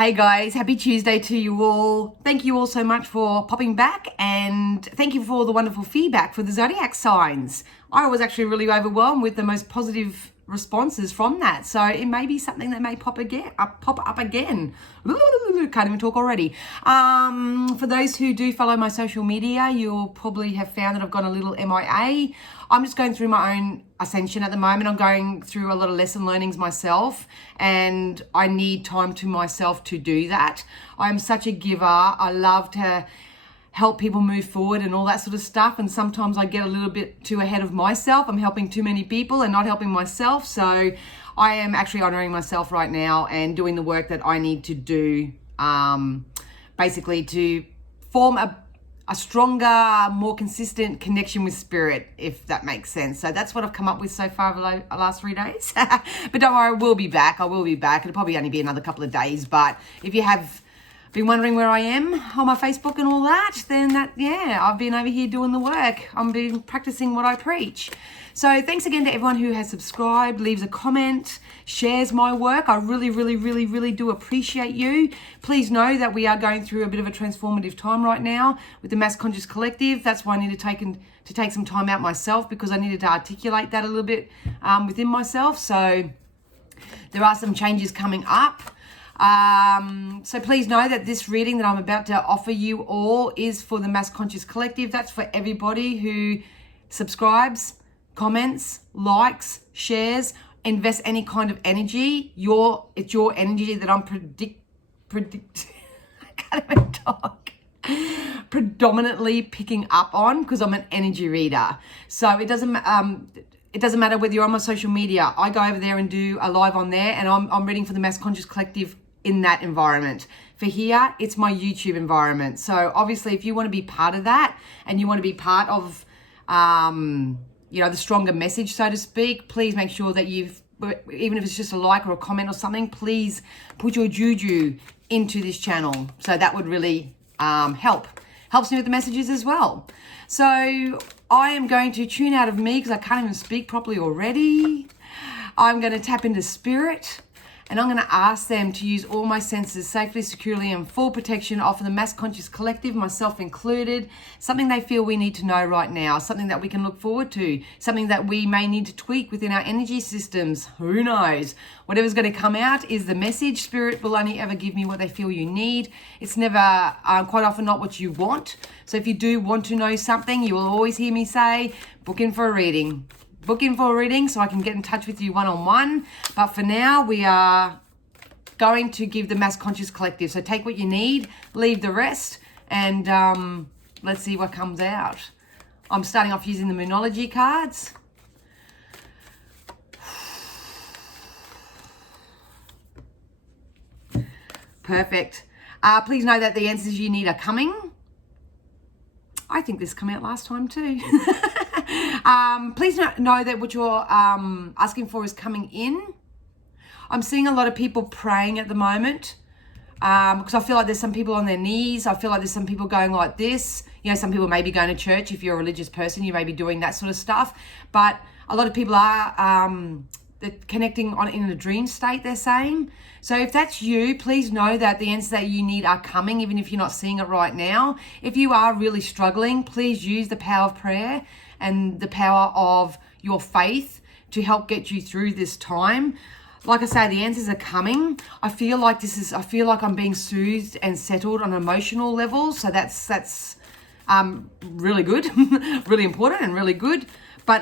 Hey guys, happy Tuesday to you all. Thank you all so much for popping back, and thank you for all the wonderful feedback for the zodiac signs. I was actually really overwhelmed with the most positive responses from that. So it may be something that may pop up again. Can't even talk already. For those who do follow my social media, you'll probably have found that I've gone a little MIA. I'm just going through my own ascension at the moment. I'm going through a lot of lesson learnings myself, and I need time to myself to do that. I'm such a giver. I love to help people move forward and all that sort of stuff, and sometimes I get a little bit too ahead of myself. I'm helping too many people and not helping myself. So I am actually honoring myself right now and doing the work that I need to do, basically to form a stronger, more consistent connection with spirit, if that makes sense. So that's what I've come up with so far over the last 3 days. But don't worry, I will be back. It'll probably only be another couple of days. But if you have been wondering where I am on my Facebook and all that, then I've been over here doing the work. I've been practicing what I preach. So thanks again to everyone who has subscribed, leaves a comment, shares my work. I really, really, really, really do appreciate you. Please know that we are going through a bit of a transformative time right now with the Mass Conscious Collective. That's why I need to take some time out myself, because I needed to articulate that a little bit within myself. So there are some changes coming up. So please know that this reading that I'm about to offer you all is for the Mass Conscious Collective. That's for everybody who subscribes, comments, likes, shares, invest any kind of energy. It's your energy that I'm I can't even talk. Predominantly picking up on, because I'm an energy reader. So it doesn't matter whether you're on my social media. I go over there and do a live on there, and I'm reading for the Mass Conscious Collective in that environment. For here, it's my YouTube environment. So obviously, if you want to be part of that and you want to be part of, the stronger message, so to speak, please make sure that even if it's just a like or a comment or something, please put your juju into this channel. So that would really helps me with the messages as well. So I am going to tune out of me because I can't even speak properly already. I'm going to tap into spirit, and I'm going to ask them to use all my senses safely, securely, and full protection of the Mass Conscious Collective, myself included. Something they feel we need to know right now, something that we can look forward to, something that we may need to tweak within our energy systems. Who knows? Whatever's going to come out is the message. Spirit will only ever give me what they feel you need. It's never, quite often, not what you want. So if you do want to know something, you will always hear me say, book in for a reading. Book in for a reading so I can get in touch with you one-on-one. But for now, we are going to give the Mass Conscious Collective. So take what you need, leave the rest, and let's see what comes out. I'm starting off using the Moonology cards. Perfect. Please know that the answers you need are coming. I think this came out last time too. Please know that what you're asking for is coming in. I'm seeing a lot of people praying at the moment, because I feel like there's some people on their knees. I feel like there's some people going like this. Some people may be going to church. If you're a religious person, you may be doing that sort of stuff. But a lot of people are they're connecting in a dream state, they're saying. So if that's you, please know that the answers that you need are coming, even if you're not seeing it right now. If you are really struggling, please use the power of prayer and the power of your faith to help get you through this time. Like I say, the answers are coming. I feel like I'm being soothed and settled on an emotional level. So that's really good, really important and really good. But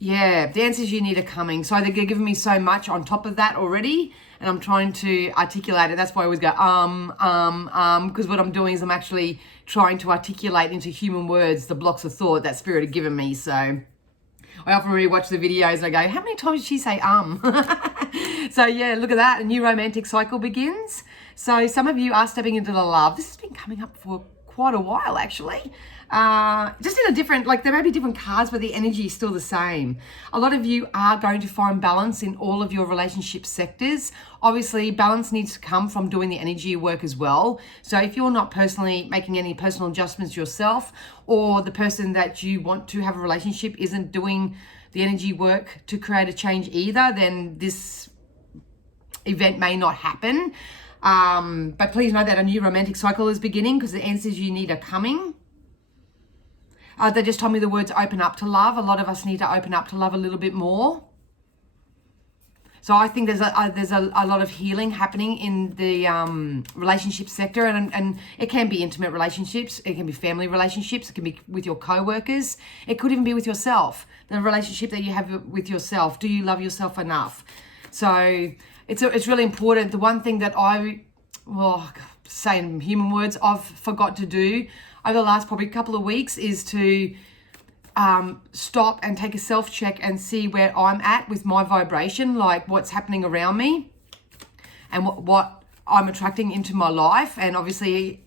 the answers you need are coming. So they're giving me so much on top of that already, and I'm trying to articulate it. That's why I always go, because what I'm doing is I'm actually trying to articulate into human words the blocks of thought that Spirit had given me. So I often rewatch the videos and I go, how many times did she say, So yeah, look at that. A new romantic cycle begins. So some of you are stepping into the love. This has been coming up for quite a while, actually. Just in a different, there may be different cards, but the energy is still the same. A lot of you are going to find balance in all of your relationship sectors. Obviously, balance needs to come from doing the energy work as well. So if you're not personally making any personal adjustments yourself, or the person that you want to have a relationship isn't doing the energy work to create a change either, then this event may not happen. But please know that a new romantic cycle is beginning because the answers you need are coming. They just told me the words open up to love. A lot of us need to open up to love a little bit more. So I think there's a lot of healing happening in the relationship sector, and it can be intimate relationships, it can be family relationships, it can be with your co-workers, it could even be with yourself, the relationship that you have with yourself. Do you love yourself enough? So it's really important. The one thing that say in human words, I've forgot to do over the last probably couple of weeks is to stop and take a self-check and see where I'm at with my vibration, like what's happening around me and what I'm attracting into my life. And obviously,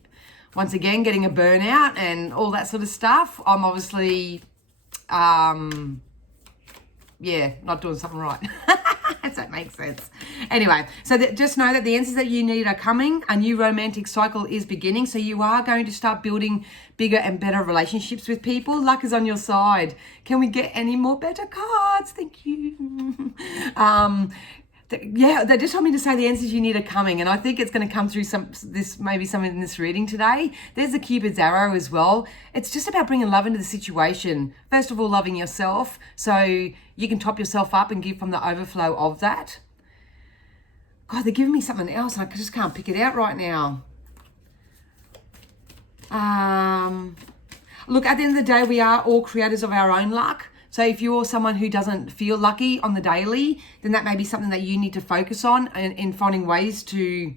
once again, getting a burnout and all that sort of stuff, I'm obviously, not doing something right. Does that make sense? Anyway, so just know that the answers that you need are coming. A new romantic cycle is beginning. So you are going to start building bigger and better relationships with people. Luck is on your side. Can we get any more better cards? Thank you. They just told me to say the answers you need are coming, and I think it's going to come through maybe some in this reading today. There's the Cupid's arrow as well. It's just about bringing love into the situation. First of all, loving yourself so you can top yourself up and give from the overflow of that. God, they're giving me something else, and I just can't pick it out right now. Look, at the end of the day, we are all creators of our own luck. So if you're someone who doesn't feel lucky on the daily, then that may be something that you need to focus on in finding ways to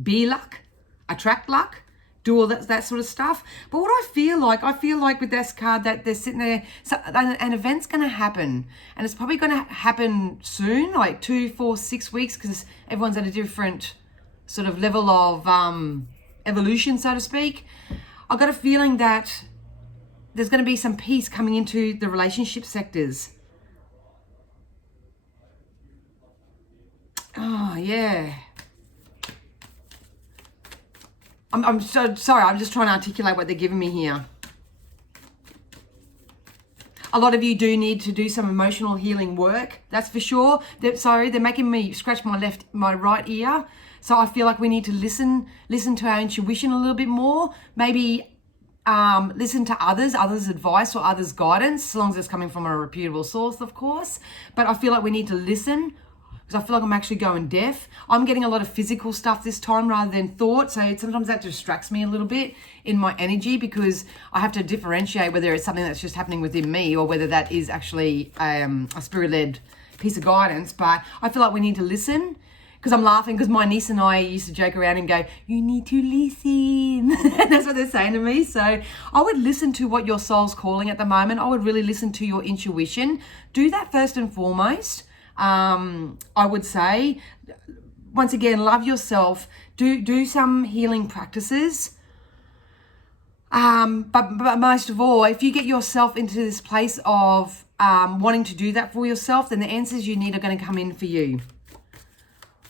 be luck, attract luck, do all that sort of stuff. But what I feel like with this card that they're sitting there, an event's going to happen, and it's probably going to happen soon, like 2, 4, 6 weeks, because everyone's at a different sort of level of evolution, so to speak. I've got a feeling that there's going to be some peace coming into the relationship sectors. Oh, yeah. I'm so sorry. I'm just trying to articulate what they're giving me here. A lot of you do need to do some emotional healing work. That's for sure. They're making me scratch my right ear. So I feel like we need to listen to our intuition a little bit more. Maybe listen to others' advice or others' guidance, as long as it's coming from a reputable source, of course. But I feel like we need to listen, because I feel like I'm actually going deaf. I'm getting a lot of physical stuff this time rather than thought. So sometimes that distracts me a little bit in my energy, because I have to differentiate whether it's something that's just happening within me or whether that is actually a spirit-led piece of guidance. But I feel like we need to listen. Because I'm laughing because my niece and I used to joke around and go, you need to listen. That's what they're saying to me. So I would listen to what your soul's calling at the moment. I would really listen to your intuition. Do that first and foremost. I would say, once again, love yourself. Do some healing practices. But most of all, if you get yourself into this place of wanting to do that for yourself, then the answers you need are going to come in for you.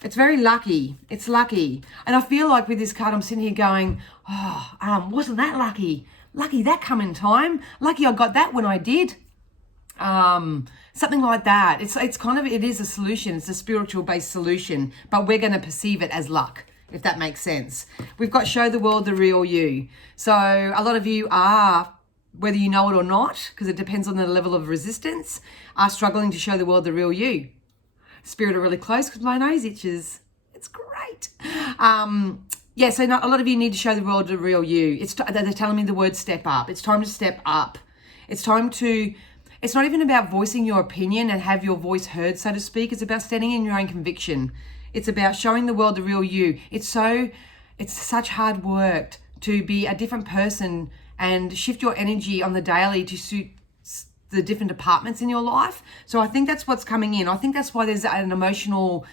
It's very lucky. It's lucky. And I feel like with this card, I'm sitting here going, wasn't that lucky? Lucky that come in time. Lucky I got that when I did. Something like that. It is a solution. It's a spiritual based solution, but we're going to perceive it as luck, if that makes sense. We've got show the world the real you. So a lot of you are, whether you know it or not, because it depends on the level of resistance, are struggling to show the world the real you. Spirit are really close because my nose itches. It's great. So a lot of you need to show the world the real you. They're telling me the word step up. It's time to step up. It's not even about voicing your opinion and have your voice heard, so to speak. It's about standing in your own conviction. It's about showing the world the real you. It's such hard work to be a different person and shift your energy on the daily to suit the different departments in your life. So I think that's what's coming in. I think that's why there's an emotional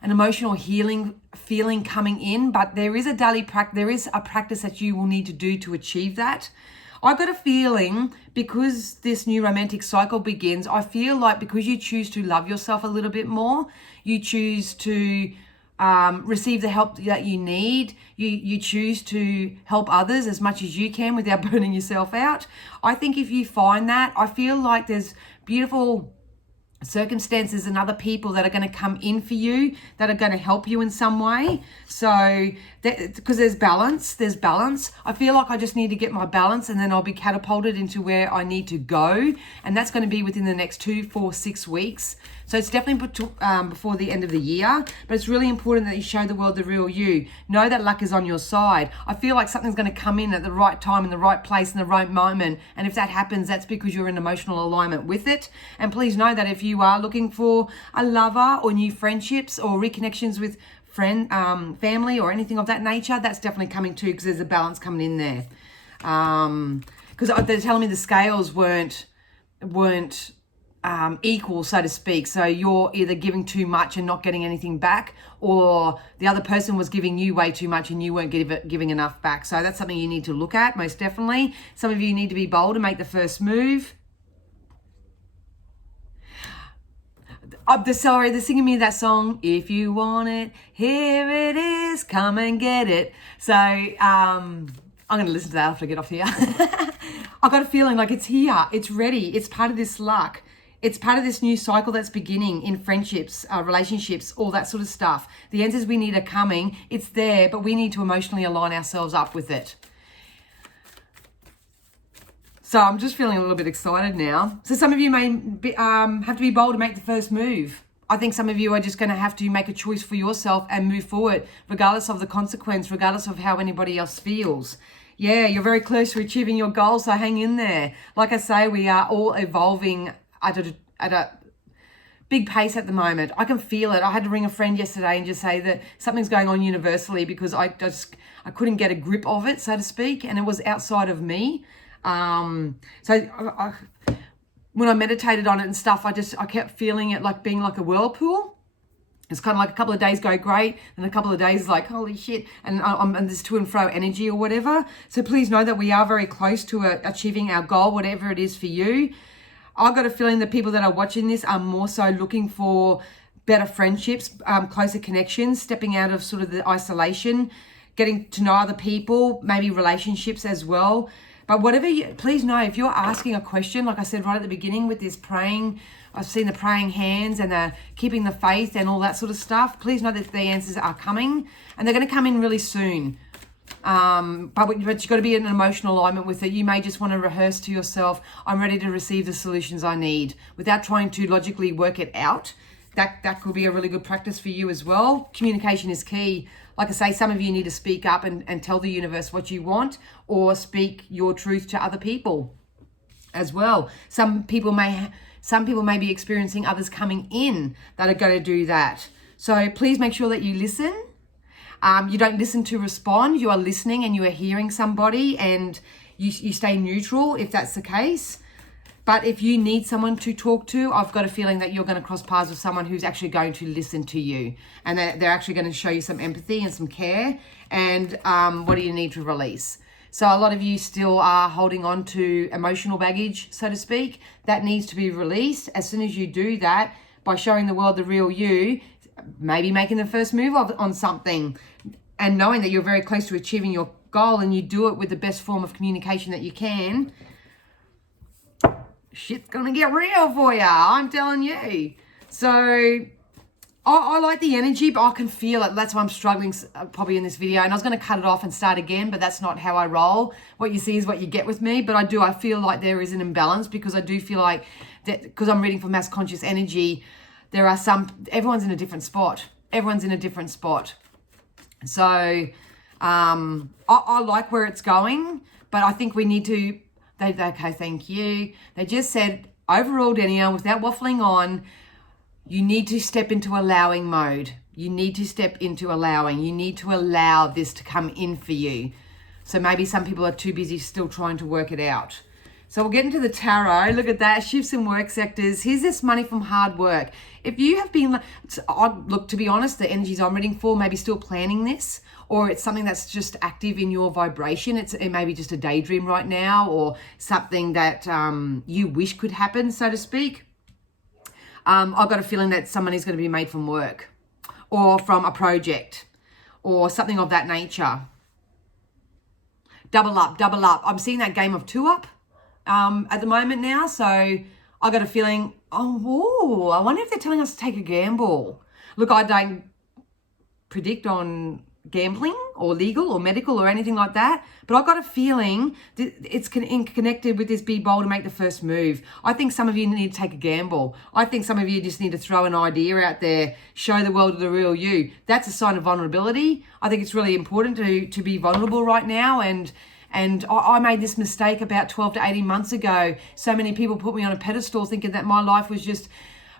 healing feeling coming in, but there is a practice that you will need to do to achieve that. I got a feeling, because this new romantic cycle begins, I feel like because you choose to love yourself a little bit more, you choose to receive the help that you need, you choose to help others as much as you can without burning yourself out. I think if you find that, I feel like there's beautiful circumstances and other people that are going to come in for you, that are going to help you in some way. So because there's balance, I feel like I just need to get my balance, and then I'll be catapulted into where I need to go, and that's going to be within the next 2, 4, 6 weeks. So it's definitely before the end of the year, but it's really important that you show the world the real you. Know that luck is on your side. I feel like something's going to come in at the right time, in the right place, in the right moment, and if that happens, that's because you're in emotional alignment with it. And please know that if you are looking for a lover or new friendships or reconnections with family or anything of that nature, that's definitely coming too, because there's a balance coming in there. Because they're telling me the scales weren't equal, so to speak. So you're either giving too much and not getting anything back, or the other person was giving you way too much and you weren't giving enough back. So that's something you need to look at, most definitely. Some of you need to be bold and make the first move. They're singing me that song, if you want it, here it is, come and get it. So I'm going to listen to that after I get off here. I've got a feeling like it's here, it's ready, it's part of this luck. It's part of this new cycle that's beginning in friendships, relationships, all that sort of stuff. The answers we need are coming, it's there, but we need to emotionally align ourselves up with it. So I'm just feeling a little bit excited now. So some of you may have to be bold to make the first move. I think some of you are just going to have to make a choice for yourself and move forward, regardless of the consequence, regardless of how anybody else feels. Yeah, you're very close to achieving your goals, so hang in there. Like I say, we are all evolving at a big pace at the moment. I can feel it. I had to ring a friend yesterday and just say that something's going on universally, because I couldn't get a grip of it, so to speak, and it was outside of me. When I meditated on it and stuff, I kept feeling it like being like a whirlpool. It's kind of like a couple of days go great, and a couple of days like, holy shit, and this to and fro energy or whatever. So please know that we are very close to achieving our goal, whatever it is for you. I've got a feeling that people that are watching this are more so looking for better friendships, closer connections, stepping out of sort of the isolation, getting to know other people, maybe relationships as well. But please know, if you're asking a question, like I said right at the beginning with this praying, I've seen the praying hands and the keeping the faith and all that sort of stuff. Please know that the answers are coming, and they're going to come in really soon. But you've got to be in an emotional alignment with it. You may just want to rehearse to yourself, I'm ready to receive the solutions I need, without trying to logically work it out. That could be a really good practice for you as well. Communication is key. Like I say, some of you need to speak up and tell the universe what you want, or speak your truth to other people as well. Some people may be experiencing others coming in that are going to do that. So please make sure that you listen. You don't listen to respond. You are listening and you are hearing somebody, and you stay neutral if that's the case. But if you need someone to talk to, I've got a feeling that you're going to cross paths with someone who's actually going to listen to you, and they're actually going to show you some empathy and some care, and what do you need to release. So a lot of you still are holding on to emotional baggage, so to speak, that needs to be released. As soon as you do that, by showing the world the real you, maybe making the first move on something, and knowing that you're very close to achieving your goal, and you do it with the best form of communication that you can, shit's gonna get real for you, I'm telling you. So I like the energy, but I can feel it. That's why I'm struggling probably in this video, and I was going to cut it off and start again, but that's not how I roll. What you see is what you get with me. But I feel like there is an imbalance, because I do feel like that, because I'm reading for mass conscious energy, everyone's in a different spot. So I like where it's going, but I think we need to, okay, thank you. They just said, overall, Danielle, without waffling on, you need to step into allowing mode. You need to step into allowing. You need to allow this to come in for you. So maybe some people are too busy still trying to work it out. So we'll get into the tarot. Look at that. Shifts in work sectors. Here's this money from hard work. If you have been, look, to be honest, the energies I'm reading for, maybe still planning this, or it's something that's just active in your vibration. It may be just a daydream right now, or something that you wish could happen, so to speak. I've got a feeling that some money is going to be made from work, or from a project, or something of that nature. Double up. I'm seeing that game of two up at the moment now. So I got a feeling Oh, I wonder if they're telling us to take a gamble. Look, I don't predict on gambling or legal or medical or anything like that, but I've got a feeling that it's connected with this be bold to make the first move. I think some of you need to take a gamble. I think some of you just need to throw an idea out there, show the world the real you. That's a sign of vulnerability. I think it's really important to be vulnerable right now, and I made this mistake about 12 to 18 months ago. So many people put me on a pedestal thinking that my life was just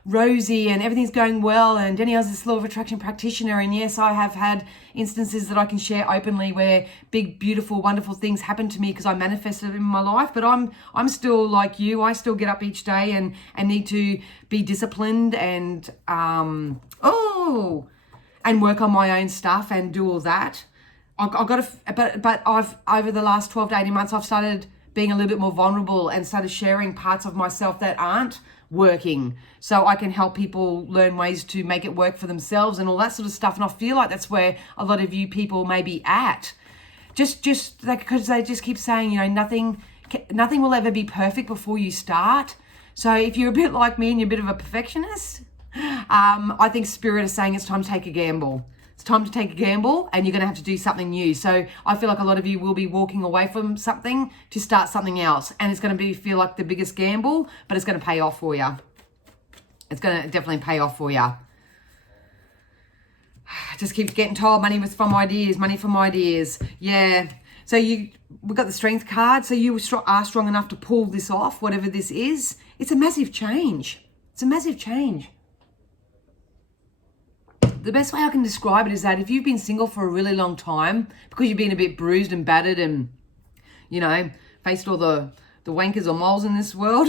rosy and everything's going well, and Danielle's this law of attraction practitioner, and yes, I have had instances that I can share openly where big, beautiful, wonderful things happen to me because I manifested it in my life. But I'm still like you. I still get up each day and need to be disciplined and and work on my own stuff and do all that. I've got to, but I've over the last 12 to 18 months, I've started being a little bit more vulnerable and started sharing parts of myself that aren't working, so I can help people learn ways to make it work for themselves and all that sort of stuff. And I feel like that's where a lot of you people may be at, just like, because they just keep saying, you know, nothing will ever be perfect before you start. So if you're a bit like me and you're a bit of a perfectionist, I think Spirit is saying it's time to take a gamble. It's time to take a gamble, and you're going to have to do something new. So I feel like a lot of you will be walking away from something to start something else, and it's going to feel like the biggest gamble, but it's going to pay off for you. It's going to definitely pay off for you. Just keep getting told money from ideas. Yeah. So we've got the strength card. So you are strong enough to pull this off, whatever this is. It's a massive change. The best way I can describe it is that if you've been single for a really long time because you've been a bit bruised and battered and, you know, faced all the wankers or moles in this world,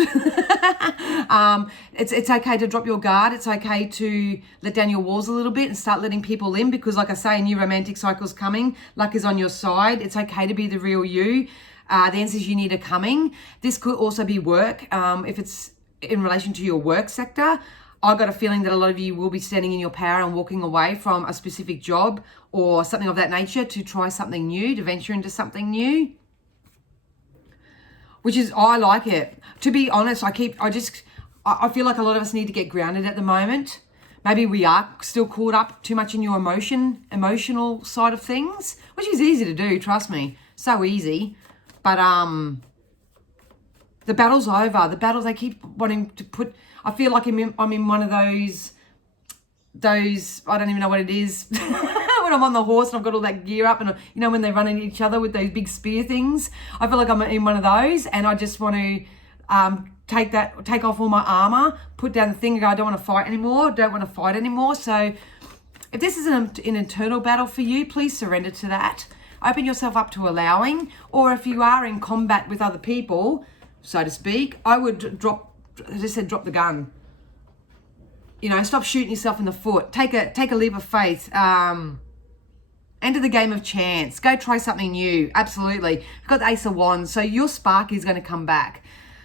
it's okay to drop your guard. It's okay to let down your walls a little bit and start letting people in, because like I say, a new romantic cycle's coming. Luck is on your side. It's okay to be the real you. The answers you need are coming. This could also be work. If it's in relation to your work sector, I've got a feeling that a lot of you will be standing in your power and walking away from a specific job or something of that nature to try something new, to venture into something new, which is, I like it. To be honest, I feel like a lot of us need to get grounded at the moment. Maybe we are still caught up too much in your emotional side of things, which is easy to do, trust me, so easy. But the battle's over. The battle, they keep wanting to put, I feel like I'm in one of those, I don't even know what it is, when I'm on the horse and I've got all that gear up, and you know when they run into each other with those big spear things. I feel like I'm in one of those, and I just want to take off all my armor, put down the thing and go, I don't want to fight anymore. So if this is an internal battle for you, please surrender to that. Open yourself up to allowing, or if you are in combat with other people, so to speak, I would drop the gun. You know, stop shooting yourself in the foot. Take a leap of faith. Enter the game of chance. Go try something new. Absolutely. You've got the Ace of Wands, so your spark is going to come back.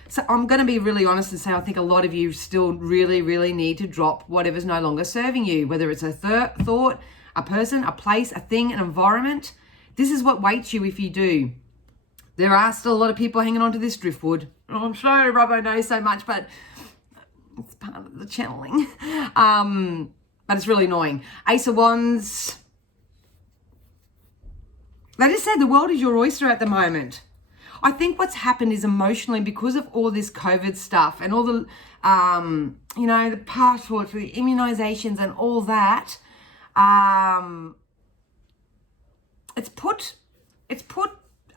So I'm going to be really honest and say I think a lot of you still really, really need to drop whatever's no longer serving you, whether it's a thought, a person, a place, a thing, an environment. This is what waits you if you do. There are still a lot of people hanging on to this driftwood. Oh, I'm sorry, Robbo knows so much, but it's part of the channeling. But it's really annoying. Ace of Wands. They just said the world is your oyster at the moment. I think what's happened is emotionally, because of all this COVID stuff and all the, the passports, the immunizations and all that, it's put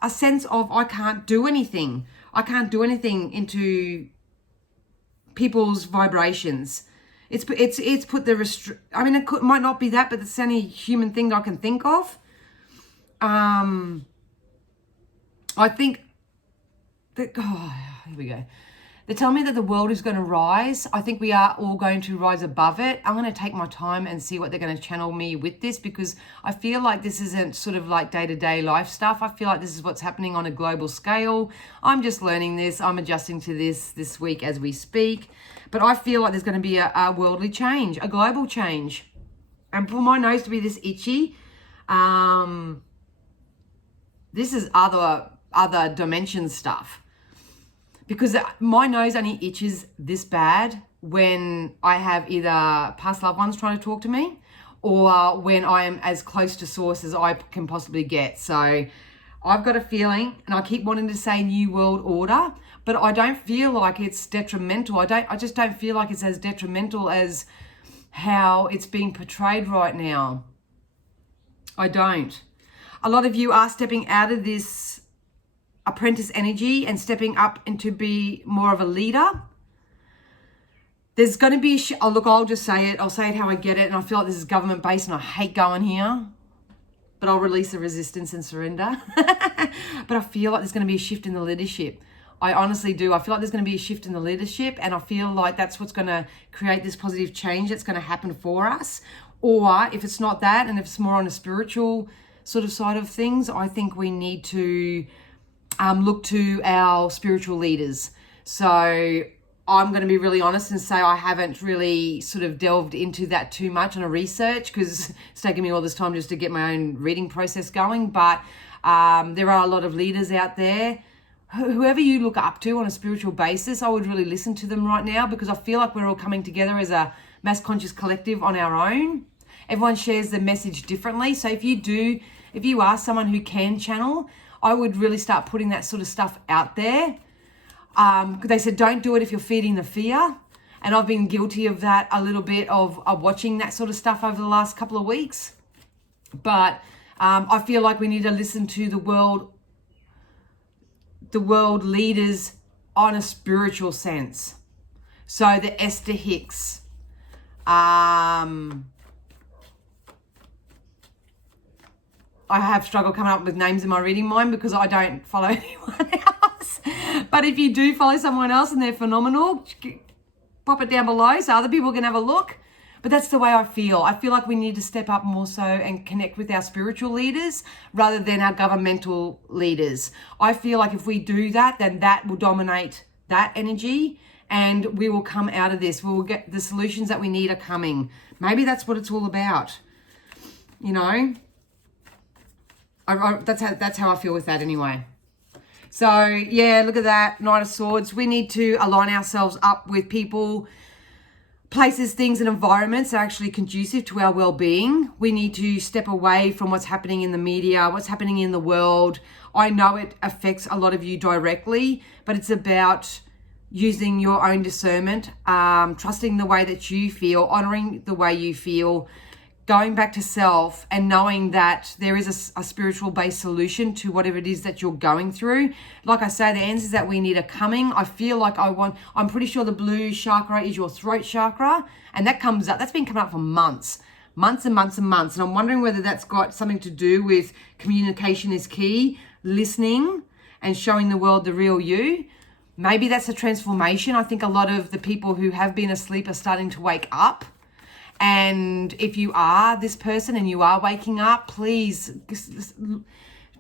a sense of I can't do anything into people's vibrations. It's put the it might not be that, but it's the only human thing I can think of. I think that, here we go. They tell me that the world is going to rise. I think we are all going to rise above it. I'm going to take my time and see what they're going to channel me with this, because I feel like this isn't sort of like day-to-day life stuff. I feel like this is what's happening on a global scale. I'm just learning this. I'm adjusting to this week as we speak. But I feel like there's going to be a worldly change, a global change. And for my nose to be this itchy, this is other dimension stuff. Because my nose only itches this bad when I have either past loved ones trying to talk to me, or when I am as close to source as I can possibly get. So I've got a feeling, and I keep wanting to say New World Order, but I don't feel like it's detrimental. I just don't feel like it's as detrimental as how it's being portrayed right now. I don't. A lot of you are stepping out of this apprentice energy and stepping up into be more of a leader. There's going to be, look, I'll just say it. I'll say it how I get it. And I feel like this is government based and I hate going here. But I'll release the resistance and surrender. But I feel like there's going to be a shift in the leadership. I honestly do. I feel like there's going to be a shift in the leadership. And I feel like that's what's going to create this positive change that's going to happen for us. Or if it's not that, and if it's more on a spiritual sort of side of things, I think we need to look to our spiritual leaders. So I'm going to be really honest and say I haven't really sort of delved into that too much on a research, because it's taken me all this time just to get my own reading process going. But there are a lot of leaders out there. Whoever you look up to on a spiritual basis, I would really listen to them right now, because I feel like we're all coming together as a mass conscious collective on our own. Everyone shares the message differently. So if you are someone who can channel, I would really start putting that sort of stuff out there. They said, don't do it if you're feeding the fear. And I've been guilty of that a little bit of watching that sort of stuff over the last couple of weeks. But I feel like we need to listen to the world leaders on a spiritual sense. So the Esther Hicks, I have struggled coming up with names in my reading mind because I don't follow anyone else. But if you do follow someone else and they're phenomenal, pop it down below so other people can have a look. But that's the way I feel. I feel like we need to step up more so and connect with our spiritual leaders rather than our governmental leaders. I feel like if we do that, then that will dominate that energy and we will come out of this. We will get the solutions that we need are coming. Maybe that's what it's all about. You know, that's how I feel with that anyway. So yeah, look at that, Knight of Swords. We need to align ourselves up with people, places, things, and environments that are actually conducive to our well-being. We need to step away from what's happening in the media, what's happening in the world. I know it affects a lot of you directly, but it's about using your own discernment, trusting the way that you feel, honoring the way you feel, going back to self and knowing that there is a spiritual based solution to whatever it is that you're going through. Like I say, the answers that we need are coming. I feel like I'm pretty sure the blue chakra is your throat chakra, and that comes up, that's been coming up for months and months. And I'm wondering whether that's got something to do with communication is key, listening and showing the world the real you. Maybe that's a transformation. I think a lot of the people who have been asleep are starting to wake up. And if you are this person and you are waking up, please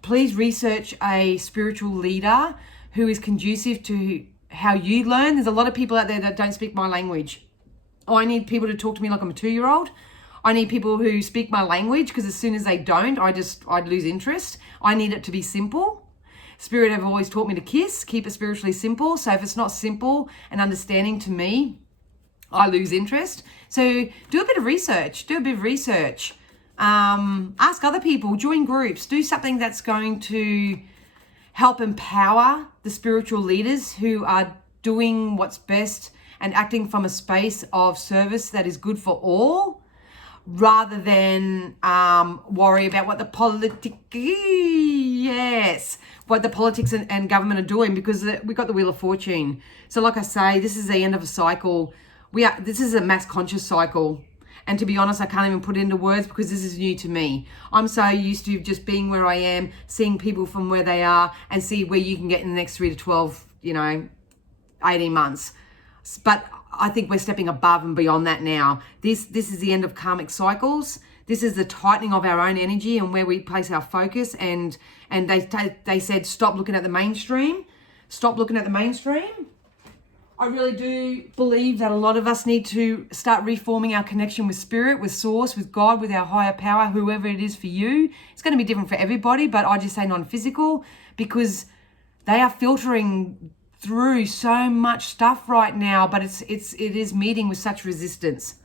research a spiritual leader who is conducive to how you learn. There's a lot of people out there that don't speak my language. I need people to talk to me like I'm a 2-year-old. I need people who speak my language, because as soon as they don't, I'd lose interest. I need it to be simple. Spirit have always taught me to keep it spiritually simple. So if it's not simple and understanding to me, I lose interest. So do a bit of research. Ask other people, join groups, do something that's going to help empower the spiritual leaders who are doing what's best and acting from a space of service that is good for all, rather than worry about what the politics and government are doing, because we got the Wheel of Fortune. So like I say, this is the end of a cycle. This is a mass conscious cycle. And to be honest, I can't even put it into words because this is new to me. I'm so used to just being where I am, seeing people from where they are, and see where you can get in the next 3 to 12, 18 months. But I think we're stepping above and beyond that now. This is the end of karmic cycles. This is the tightening of our own energy and where we place our focus. And they said, stop looking at the mainstream. Stop looking at the mainstream. I really do believe that a lot of us need to start reforming our connection with spirit, with source, with God, with our higher power, whoever it is for you. It's going to be different for everybody, but I just say non-physical, because they are filtering through so much stuff right now, but it is meeting with such resistance.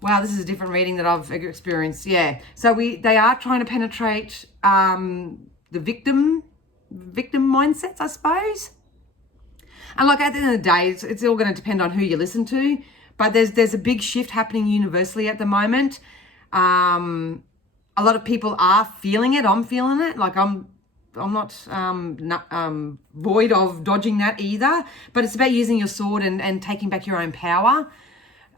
Wow, this is a different reading that I've experienced. Yeah. So they are trying to penetrate the victim mindsets, I suppose. And like at the end of the day, it's all going to depend on who you listen to. But there's a big shift happening universally at the moment. A lot of people are feeling it. I'm feeling it. Like I'm not void of dodging that either. But it's about using your sword and taking back your own power.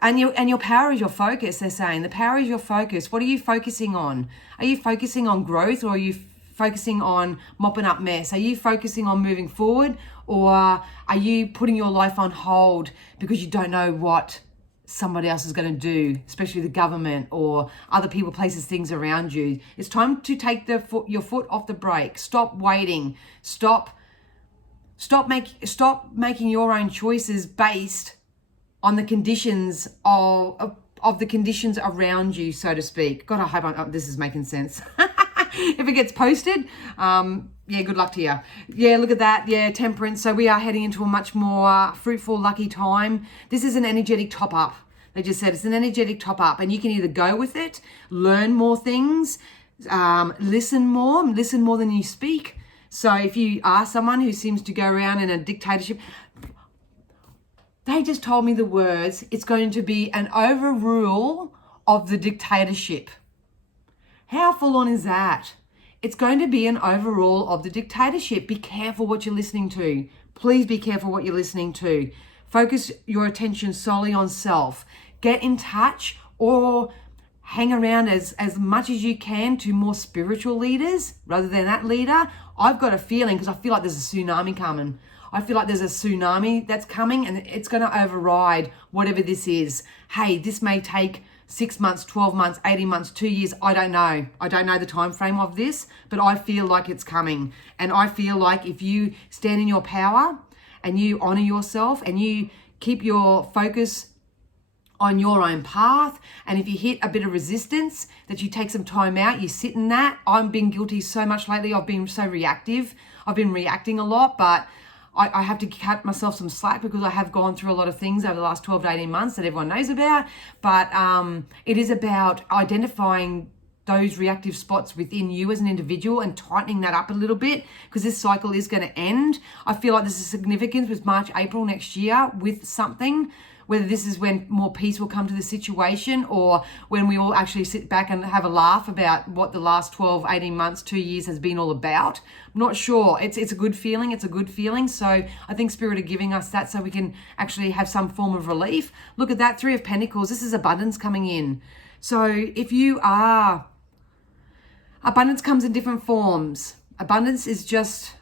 And your power is your focus, they're saying. The power is your focus. What are you focusing on? Are you focusing on growth, or are you focusing on mopping up mess? Are you focusing on moving forward, or are you putting your life on hold because you don't know what somebody else is going to do, especially the government or other people, places, things around you? It's time to take your foot off the brake. Stop waiting. Stop making your own choices based on the conditions of the conditions around you, so to speak. God, I hope this is making sense. If it gets posted, yeah, good luck to you. Yeah, look at that. Yeah, temperance. So we are heading into a much more fruitful, lucky time. This is an energetic top-up. They just said it's an energetic top-up, and you can either go with it, learn more things, listen more than you speak. So if you are someone who seems to go around in a dictatorship, they just told me the words, it's going to be an overrule of the dictatorship. How full on is that? It's going to be an overrule of the dictatorship. Be careful what you're listening to. Please be careful what you're listening to. Focus your attention solely on self. Get in touch or hang around as much as you can to more spiritual leaders rather than that leader. I've got a feeling, because I feel like there's a tsunami coming. I feel like there's a tsunami that's coming, and it's going to override whatever this is. Hey, this may take 6 months, 12 months, 18 months, 2 years. I don't know. I don't know the time frame of this, but I feel like it's coming. And I feel like if you stand in your power and you honor yourself and you keep your focus on your own path, and if you hit a bit of resistance, that you take some time out, you sit in that. I've been guilty so much lately. I've been so reactive. I've been reacting a lot, but I have to cut myself some slack because I have gone through a lot of things over the last 12 to 18 months that everyone knows about. But it is about identifying those reactive spots within you as an individual and tightening that up a little bit, because this cycle is going to end. I feel like there's a significance with March, April next year with something, whether this is when more peace will come to the situation or when we all actually sit back and have a laugh about what the last 12, 18 months, 2 years has been all about. I'm not sure. It's a good feeling. It's a good feeling. So I think Spirit are giving us that so we can actually have some form of relief. Look at that, 3 of Pentacles. This is abundance coming in. So if you are, abundance comes in different forms. Abundance is just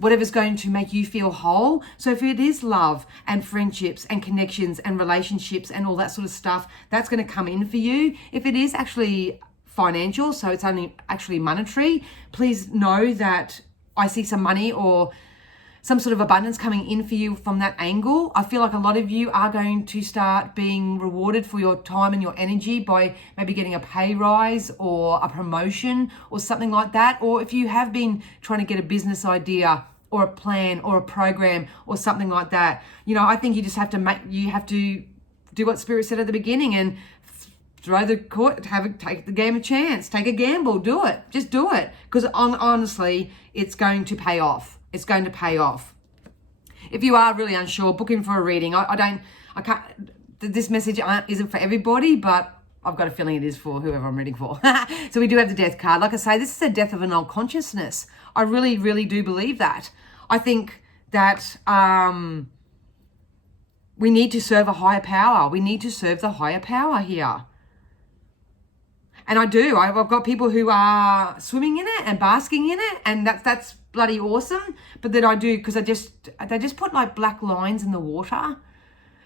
whatever's going to make you feel whole. So if it is love and friendships and connections and relationships and all that sort of stuff, that's going to come in for you. If it is actually financial, so it's only actually monetary, please know that I see some money or some sort of abundance coming in for you from that angle. I feel like a lot of you are going to start being rewarded for your time and your energy by maybe getting a pay rise or a promotion or something like that. Or if you have been trying to get a business idea or a plan or a program or something like that, you know, I think you just have to do what Spirit said at the beginning and throw the court, take the game a chance, take a gamble, do it, just do it. Because honestly, it's going to pay off. It's going to pay off. If you are really unsure, book in for a reading. I can't, this message isn't for everybody, but I've got a feeling it is for whoever I'm reading for. So we do have the Death card. Like I say, this is a death of an old consciousness. I really, really do believe that. I think that we need to serve a higher power. We need to serve the higher power here. And I do. I've got people who are swimming in it and basking in it, and that's bloody awesome. But then I do, because they just put like black lines in the water.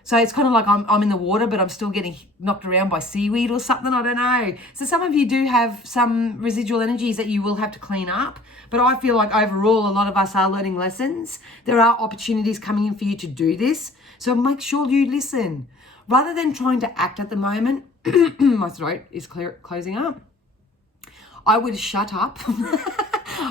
So it's kind of like I'm in the water, but I'm still getting knocked around by seaweed or something. I don't know. So some of you do have some residual energies that you will have to clean up. But I feel like overall, a lot of us are learning lessons. There are opportunities coming in for you to do this. So make sure you listen. Rather than trying to act at the moment, my throat is closing up. I would shut up.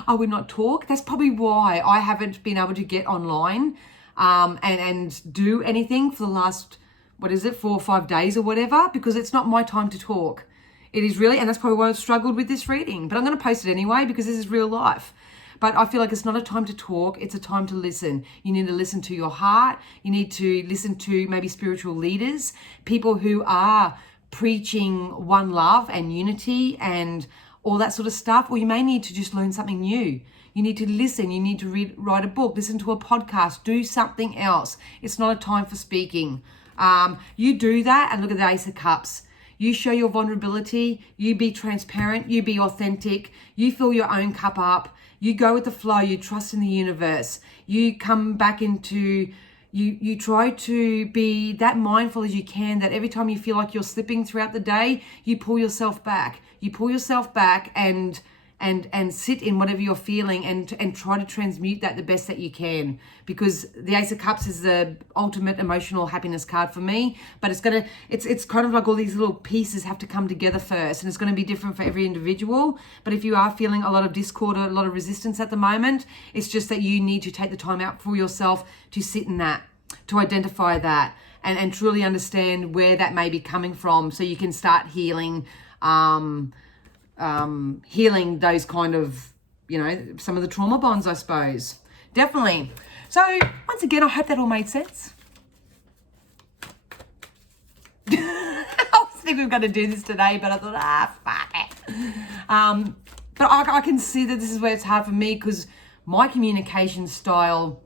I would not talk. That's probably why I haven't been able to get online and do anything for the last, 4 or 5 days or whatever, because it's not my time to talk. It is really, and that's probably why I've struggled with this reading. But I'm going to post it anyway because this is real life. But I feel like it's not a time to talk, it's a time to listen. You need to listen to your heart. You need to listen to maybe spiritual leaders, people who are preaching one love and unity and all that sort of stuff. Or you may need to just learn something new. You need to listen, you need to write a book, listen to a podcast, do something else. It's not a time for speaking. You do that and look at the Ace of Cups. You show your vulnerability, you be transparent, you be authentic, you fill your own cup up, you go with the flow, you trust in the universe, you come back into, you try to be that mindful as you can, that every time you feel like you're slipping throughout the day, you pull yourself back. You pull yourself back and sit in whatever you're feeling and try to transmute that the best that you can, because the Ace of Cups is the ultimate emotional happiness card for me. But it's kind of like all these little pieces have to come together first, and it's going to be different for every individual. But if you are feeling a lot of discord or a lot of resistance at the moment, it's just that you need to take the time out for yourself to sit in that, to identify that and truly understand where that may be coming from, so you can start healing healing those kind of, some of the trauma bonds, I suppose. Definitely. So once again, I hope that all made sense. I was thinking we were going to do this today, but I thought, fuck it. But I can see that this is where it's hard for me, because my communication style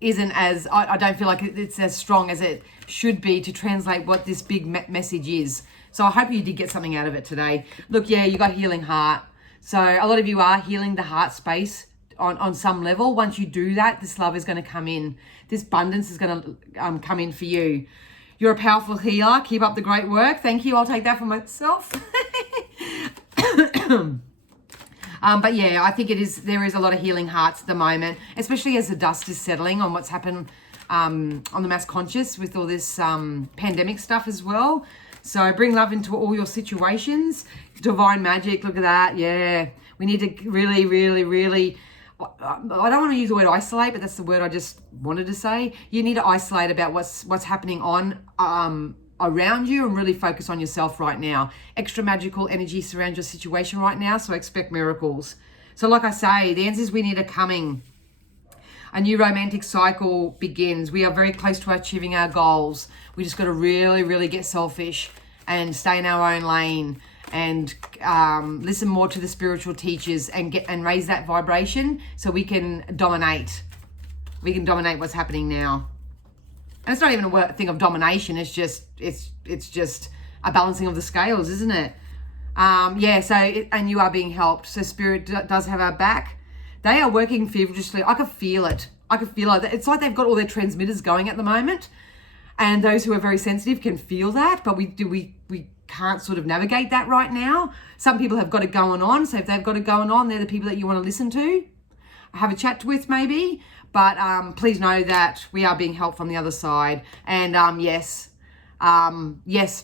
isn't as, I don't feel like it's as strong as it should be to translate what this big message is. So I hope you did get something out of it today. Look, yeah, you got healing heart. So a lot of you are healing the heart space on some level. Once you do that, this love is going to come in. This abundance is going to come in for you. You're a powerful healer. Keep up the great work. Thank you. I'll take that for myself. But yeah, I think there is a lot of healing hearts at the moment, especially as the dust is settling on what's happened on the mass conscious with all this pandemic stuff as well. So bring love into all your situations. Divine magic, look at that. Yeah, we need to really, really, really, I don't want to use the word isolate, but that's the word I just wanted to say. You need to isolate about what's happening on around you and really focus on yourself right now. Extra magical energy surrounds your situation right now, so expect miracles. So like I say, the answers we need are coming. A new romantic cycle begins. We are very close to achieving our goals. We just got to really, really get selfish and stay in our own lane and listen more to the spiritual teachers and raise that vibration so we can dominate. We can dominate what's happening now. And it's not even a thing of domination. It's just a balancing of the scales, isn't it? And you are being helped. So Spirit does have our back. They are working feverishly. I can feel it. It's like they've got all their transmitters going at the moment. And those who are very sensitive can feel that, but we can't sort of navigate that right now. Some people have got it going on. So if they've got it going on, they're the people that you want to listen to, have a chat with maybe. But please know that we are being helped from the other side. And yes,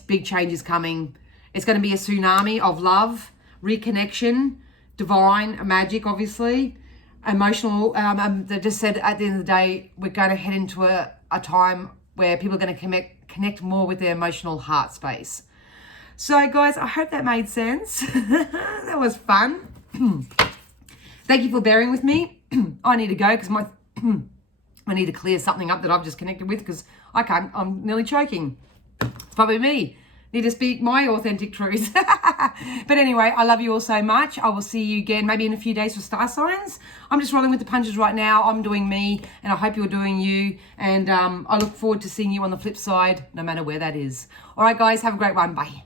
big change is coming. It's going to be a tsunami of love, reconnection, divine magic, obviously. Emotional, they just said at the end of the day, we're going to head into a time where people are going to connect more with their emotional heart space. So guys, I hope that made sense. That was fun. Thank you for bearing with me. I need to go because I need to clear something up that I've just connected with, because I'm nearly choking. It's probably me. Need to speak my authentic truth. But anyway, I love you all so much. I will see you again maybe in a few days for star signs. I'm just rolling with the punches right now. I'm doing me, and I hope you're doing you. And I look forward to seeing you on the flip side, no matter where that is. All right, guys, have a great one. Bye.